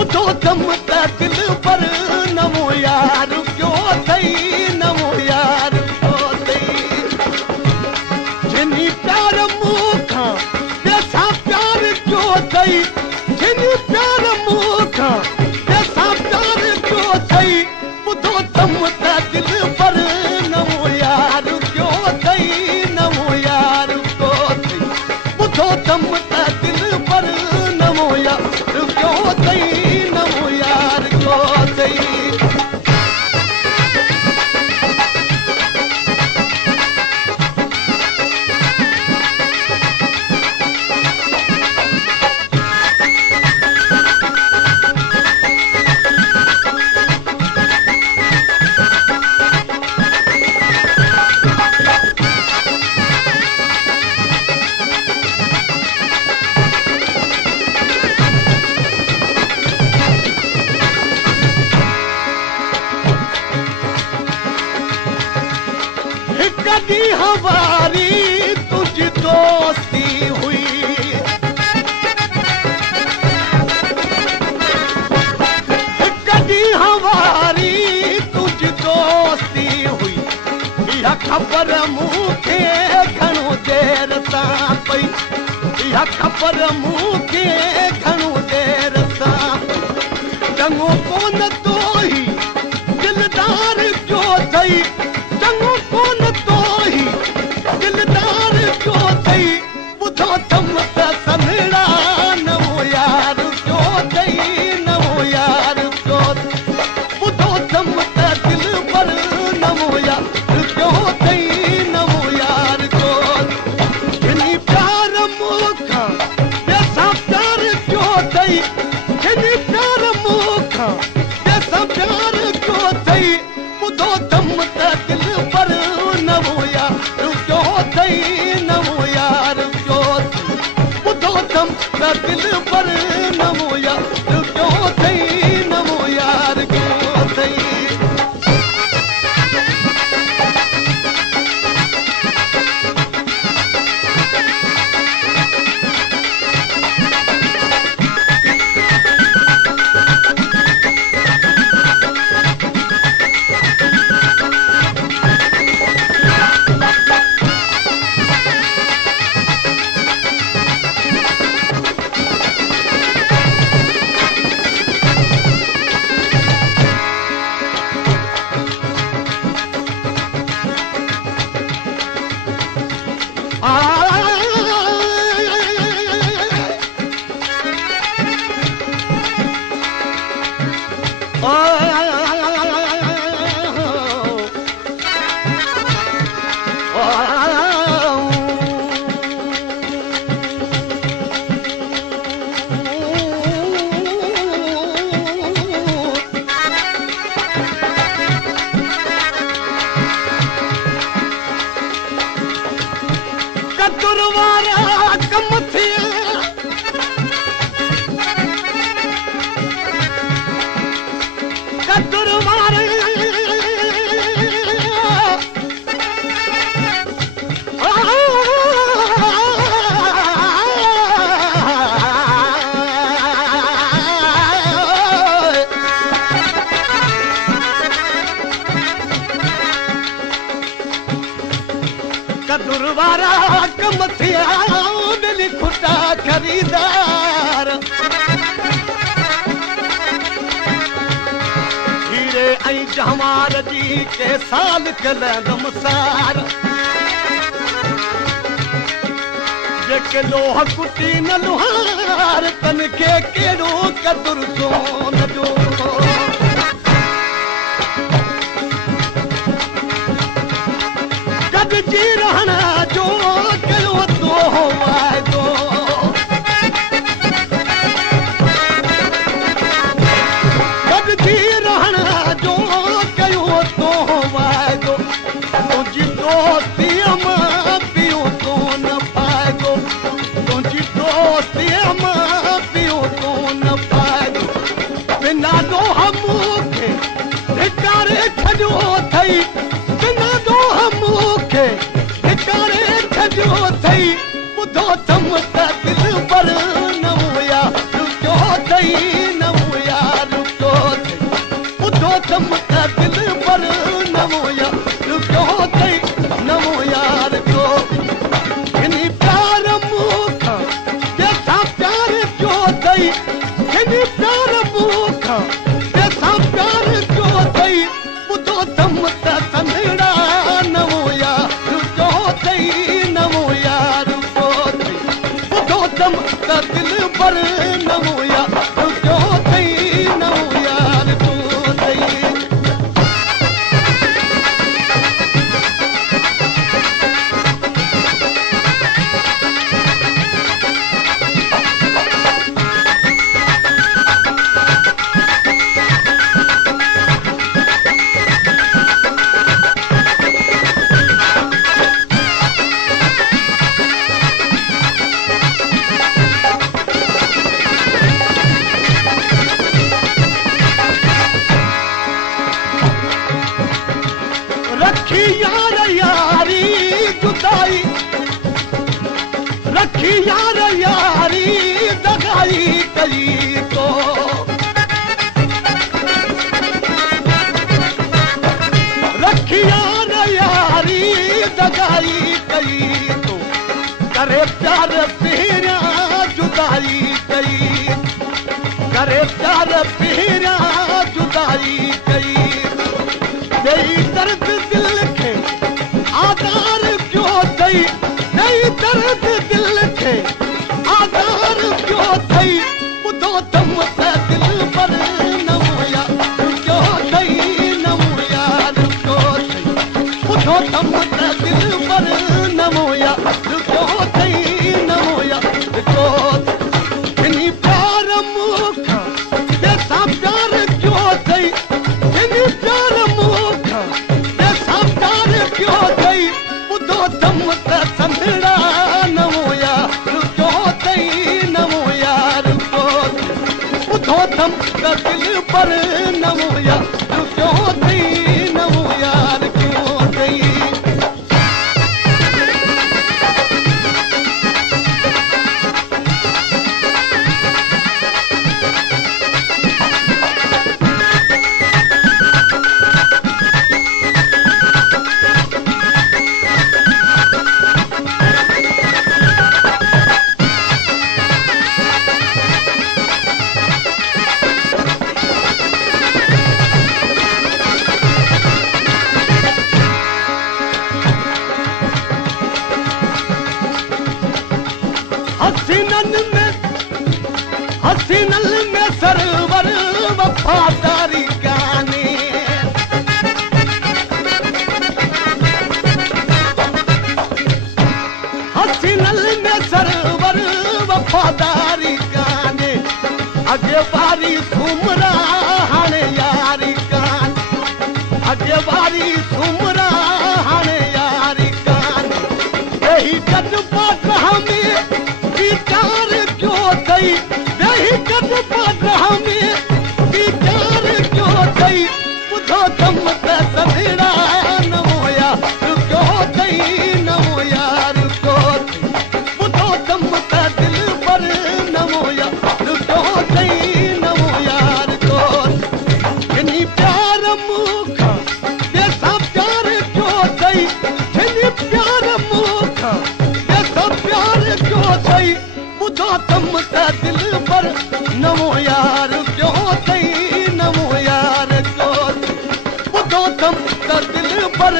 ॿुधो दम त दिल पर नमो यार पियो अथई नमो यार पियो अथई जिनी प्यार मूंखां ॿिए प्यार कयो अथई जिनी प्यार मूंखां ॿिए प्यार कयो अथई ॿुधो दम त दिल पर नमो यार पियो अथई नमो यार पियो अथई ॿुधो दम त दिल पर नमो यार पियो अथई नमो यार पियो अथई कदी हमारी तुझी दोस्ती हुई कदी हमारी तुझी दोस्ती हुई या खबर मूंखे घणो देर सां पई या खबर मूंखे घणो देर सां चङो कोन तो ही दिलदार जो अथई चङो कोन तो ही दिलदार जो अथई ॿुधो दम त सन्हड़ा नमो यार पियो अथई नमो यार पियो ॿुधो दम त दिल पर नमो यार पियो अथई नमो यार पियो जिनी प्यार मूंखां ॿिए प्यार कयो अथई जिनी प्यार मूंखां ॿिए प्यार कयो अथई ॿुधो दम त दिल पर नमो यार पियो अथई नमो यार पियो ॿुधो दम त दिल पर नमो यार पियो अथई नमो यार पियो अथई कदुर वारा कम थिया कदुर वारे कदुर वारा कम थिया दिली खुटा खरीदार हीरे ऐं जवार जी के साल कलंदम सार जेके लोह कुटी न लुहार तन खे कहिड़ो कदुर सोन जो गॾिजी रहण जो कयो तो वाइदो गॾिजी रहण जो कयो तो वाइदो तुंहिंजी दोस्तीअ मां पियो तो न फ़ाइदो तुंहिंजी दोस्तीअ मां पियो तो न फ़ाइदो बिना दोह मूंखे धिकारे छॾियो अथई बिना दोह मूंखे धिकारे छॾियो अथई ॿुधो दम त दिल पर नमो यार पियो अथई नमो दिल पर नमो यार क्यों तई नमो यार को इन्हीं प्यार मूखा जैसा प्यार क्यों तई इन्हीं प्यार मूखा जैसा प्यार क्यों तई बुधो दम त संदड़ा नमो यार क्यों तई नमो यार को तई बुधो दम त दिल पर नमो यार क्यों तई नमो यार को तई रखी यार यारी जुदाई रखी यार यारी दगाई कई तो रखी यार यारी दगाई कई तो करे प्यार पीरा जुदाई कई करे प्यार पीरा जुदाई कई यही दर्द दिल के आधार क्यों दई यही दर्द दिल के आधार क्यों दई बुधो दम त दिल पर नमो यार क्यों दई नमो यार क्यों दई बुधो दम त दिल पर नमो यार क्यों दई नमो यार क्यों इन्हीं प्यार मूखा जैसा प्यार क्यों दई इन्हीं प्यार क्यों तई बुधो दम त संदड़ा नमो यार क्यों तई नमो यार को बुधो दम त दिल पर नमो यार क्यों तई नमो यार क्यों तई हसीनल में सरवर वफादारी गाने हसीनल में सरवर वफादारी गाने अगे बारी सुमरा हाणे यारी गान अगे बारी सुमरा हाणे यारी गान यही गद बात हमें विचार क्यों दई यही गद बात हमें विचार क्यों दई बुधो दम त संदड़ा नमो यार क्यों दई नमो यार क्यों दई बुधो दम त दिल पर नमो यार क्यों दई नमो यार क्यों इन्हीं प्यार मूखा जैसा प्यार क्यों दई इन्हीं प्यार मूखा जैसा प्यार क्यों दई बुधो दम त दिल पर नमो यार क्यों दई नमो यार क्यों बुधो दम त दिल पर